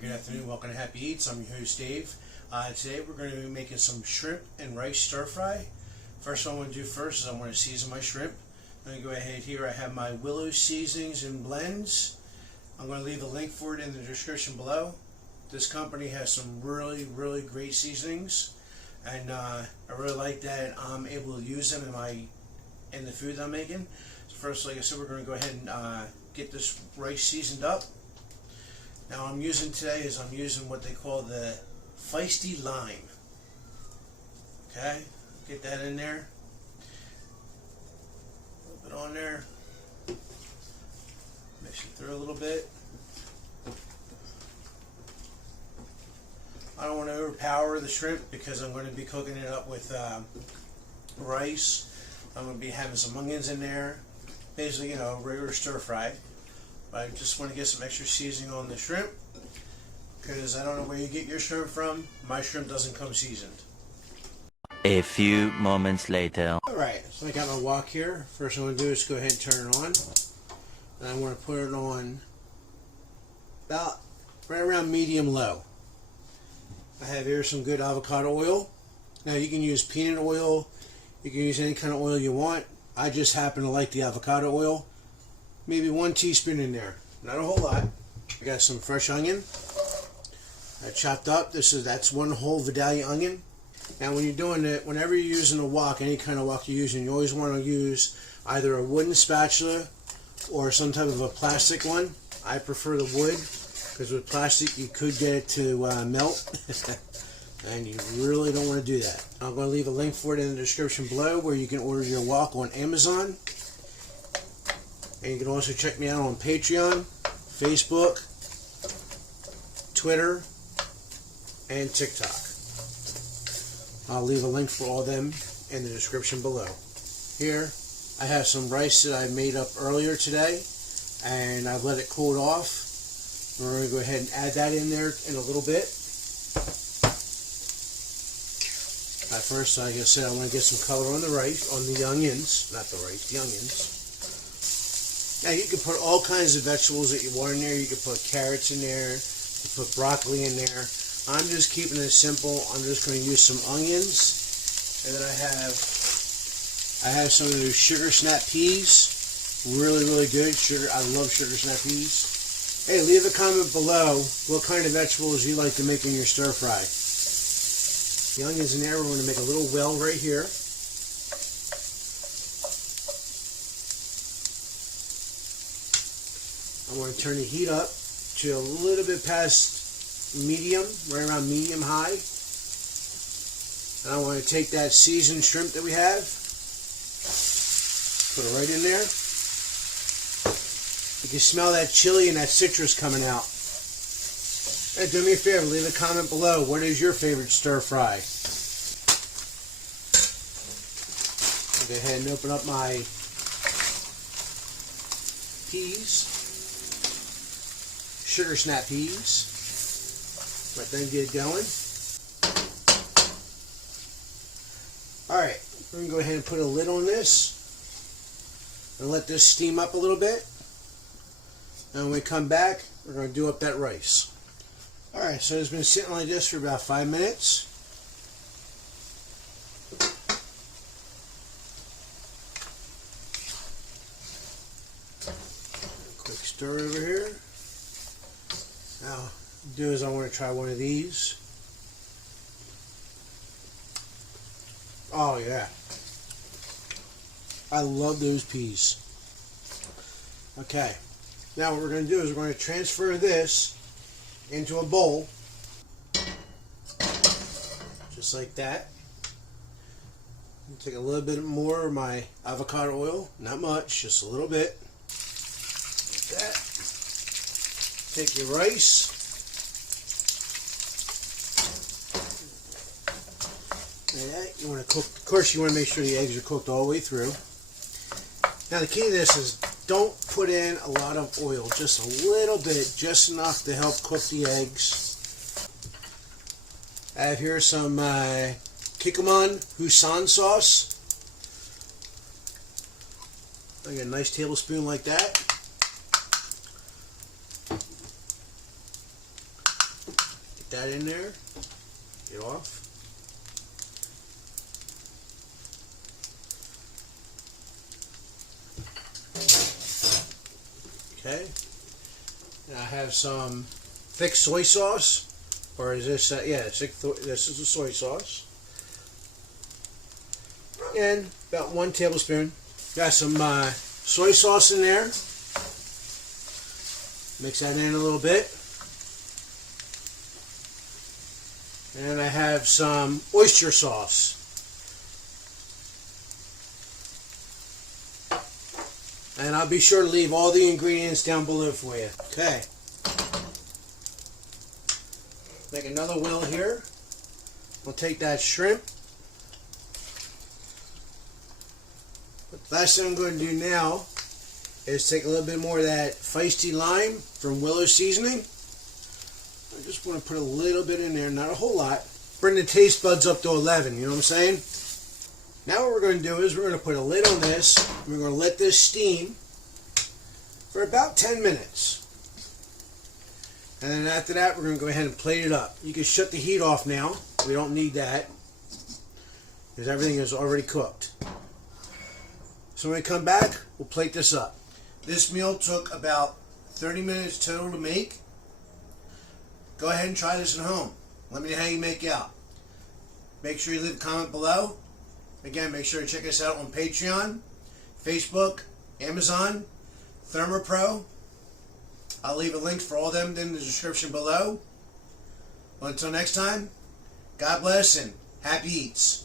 good afternoon. Welcome to Happy Eats. I'm your host, Dave. Today we're going to be making some shrimp and rice stir fry. First what I'm going to do first is I'm going to season my shrimp. I'm going to go ahead here. I have my Willow Seasonings and Blends. I'm going to leave a link for it in the description below. This company has some really great seasonings, and I really like that I'm able to use them in the food that I'm making. So first, like I said, we're going to go ahead and get this rice seasoned up. Now I'm using what they call the Fiesty Lime. Okay, get that in there. A little bit on there. Mix it through a little bit. I don't want to overpower the shrimp because I'm going to be cooking it up with rice. I'm going to be having some onions in there. Basically, regular stir fry. But I just want to get some extra seasoning on the shrimp because I don't know where you get your shrimp from. My shrimp doesn't come seasoned. A few moments later. Alright, so I got my wok here. First thing I'm going to do is go ahead and turn it on. And I want to put it on about right around medium low. I have here some good avocado oil. Now you can use peanut oil. You can use any kind of oil you want. I just happen to like the avocado oil. Maybe 1 teaspoon in there, not a whole lot. I got some fresh onion. I chopped up. That's 1 whole Vidalia onion. Now, when you're doing it, whenever you're using a wok, any kind of wok you're using, you always want to use either a wooden spatula or some type of a plastic one. I prefer the wood because with plastic you could get it to melt, and you really don't want to do that. I'm going to leave a link for it in the description below where you can order your wok on Amazon. And you can also check me out on Patreon, Facebook, Twitter, and TikTok. I'll leave a link for all of them in the description below. Here, I have some rice that I made up earlier today, and I've let it cool off. We're going to go ahead and add that in there in a little bit. At first, like I said, I want to get some color on the rice, on the onions, not the rice, the onions. Now you can put all kinds of vegetables that you want in there. You can put carrots in there. You can put broccoli in there. I'm just keeping it simple. I'm just going to use some onions, and then I have some of those sugar snap peas. Really good. I love sugar snap peas. Hey, leave a comment below what kind of vegetables you like to make in your stir fry. The onions in there. We're going to make a little well right here. I want to turn the heat up to a little bit past medium, right around medium high. And I want to take that seasoned shrimp that we have, put it right in there. You can smell that chili and that citrus coming out. Hey, do me a favor, leave a comment below. What is your favorite stir fry? I'll go ahead and open up my peas. Sugar snap peas. Let them get going. Alright, we're going to go ahead and put a lid on this and let this steam up a little bit. And when we come back, we're going to do up that rice. Alright, so it's been sitting like this for about 5 minutes. Quick stir over here. Now, do is I want to try one of these. Oh yeah, I love those peas. Okay, now what we're going to do is we're going to transfer this into a bowl, just like that. Take a little bit more of my avocado oil, not much, just a little bit. Like that. Take your rice. You want to cook, of course you want to make sure the eggs are cooked all the way through. Now the key to this is don't put in a lot of oil, just a little bit, just enough to help cook the eggs. I have here some TBS Housin Sauce. I got a nice tablespoon like that. Get that in there. Get off. Okay. And I have some thick soy sauce. Or is this, this is the soy sauce. And about 1 tablespoon. Got some soy sauce in there. Mix that in a little bit. And I have some oyster sauce. And I'll be sure to leave all the ingredients down below for you. Okay. Make another wheel here. We'll take that shrimp. The last thing I'm going to do now is take a little bit more of that Fiesty Lime from Willow Seasoning. I just want to put a little bit in there, not a whole lot. Bring the taste buds up to 11, you know what I'm saying? Now what we're going to do is we're going to put a lid on this. And we're going to let this steam for about 10 minutes. And then after that, we're going to go ahead and plate it up. You can shut the heat off now. We don't need that because everything is already cooked. So when we come back, we'll plate this up. This meal took about 30 minutes total to make. Go ahead and try this at home. Let me know how you make out. Make sure you leave a comment below. Again, make sure to check us out on Patreon, Facebook, Amazon, ThermoPro. I'll leave a link for all of them in the description below. Well, until next time, God bless and happy eats.